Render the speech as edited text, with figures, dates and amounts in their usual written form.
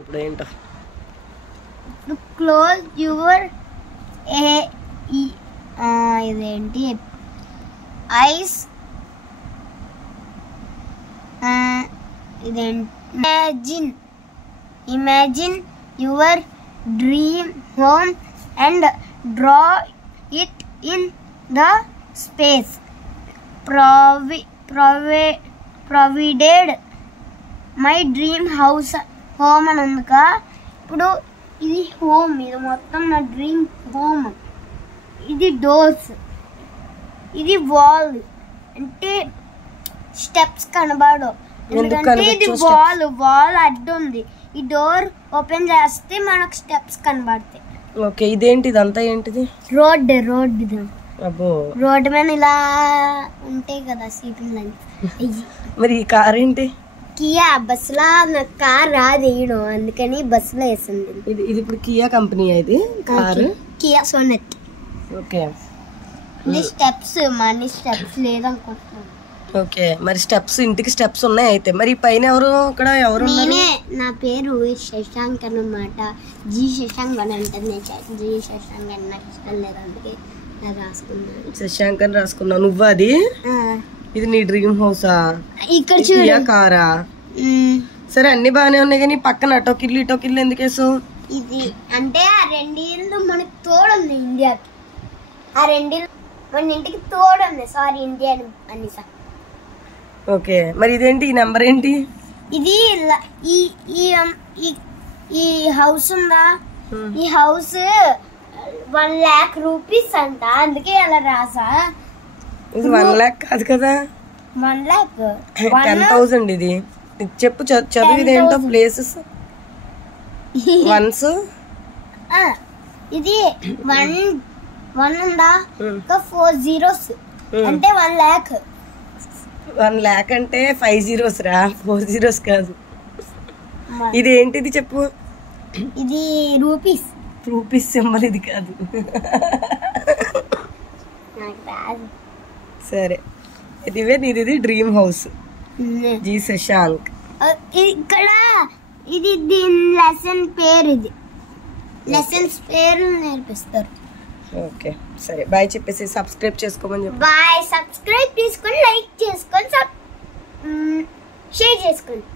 ఇప్పుడు ఏంటో close your ఇదేంటి ఐస్ ఇదేంటి imagine your dream home and draw it in the space provided my dream house home అని ఉంది కదా. ఇప్పుడు ఇది హోమ్, ఇది మొత్తం నా డ్రీమ్ హోమ్. ఇది డోర్స్, ఇది వాల్, అంటే స్టెప్స్ కనబడవు ఎందుకంటే ఇది వాల్ అడ్డు ఉంది. ఈ డోర్ ఓపెన్ చేస్తే మనకు స్టెప్స్ కనబడతాయి. ఓకే, ఇదేంటి ఇదంతా ఏంటిది? రోడ్ అబ్బో, రోడ్ మీద ఇలా ఉంటాయి కదా సీటింగ్ లైన్స్. మరి ఈ కార్ ఏంటి? కియా. బస్సులో నాకు కార్ రాదు వేయడం, అందుకని బస్సులో వేసింది. ఇది ఇప్పుడు కియా కంపెనీ ఇది car, Kia Sonet. Okay, steps మనీ స్టెప్స్ లేదనుకుంటున్నాను. ఓకే, మరి స్టెప్స్ ఇంటికి స్టెప్స్ ఉన్నాయి అయితే. మరి పైన ఎవరు? ఇక్కడ ఎవరు? నేనే. నా పేరు శశాంక్ అన్నమాట. జీ శశాంక్ అని అంటుంది. జీ శశాంక్ అని నాకు ఇష్టం లేదు, అందుకే నాకు రాసుకున్నాను. శశాంక్ అని రాసుకున్నావు నువ్వు. అది ఇది నీ డ్రీమ్ హౌసా? ఇక్కడ చూడ కారా? సరే, అన్ని బాగానే ఉన్నాయి కానీ పక్కన అటోకిల్లు ఇటోకిల్లు ఎందుకు వేసావు? ఇది అంటే ఆ రెండిళ్ళు మనకి తోడుంది ఇండియాకి. ఆ రెండిళ్ళు మన ఇంటికి తోడుంది. సారీ, ఇండియా అని సార్. ఓకే, మరి ఇదేంటి? ఈ నెంబర్ ఏంటి? ఇది ఈ హౌస్ ఉందా, ఈ హౌస్ 1 lakh rupees అంట, అందుకే అలా రాసా. ఇది 1 lakh కాదు కదా, 1 lakh 10,000 ఇది. చెప్పు, చదువు. ఇదేంటో ప్లేసెస్ వన్స్. ఇది 1 ఉందా, ఇంకా 4 zeros అంటే 1 lakh. 1 lakh అంటే 5 zeros రా, 4 zeros కాదు. ఇది ఏంటిది చెప్పు? ఇది రూపీస్ సింబల్. ఇది కాదు. సరే, ఇదివే నీది డ్రీమ్ హౌస్. జీ శశాంక్. ఇక్కడ ఇది దీని లెసన్ పేరు. ఇది లెసన్స్ పేరు నేర్పిస్తారు. ఓకే, సరే, బాయ్ చెప్పేసి సబ్స్క్రైబ్ చేసుకోమని చెప్పి. బాయ్. సబ్స్క్రైబ్ చేసుకొని, లైక్ చేసుకొని, షేర్ చేసుకోండి.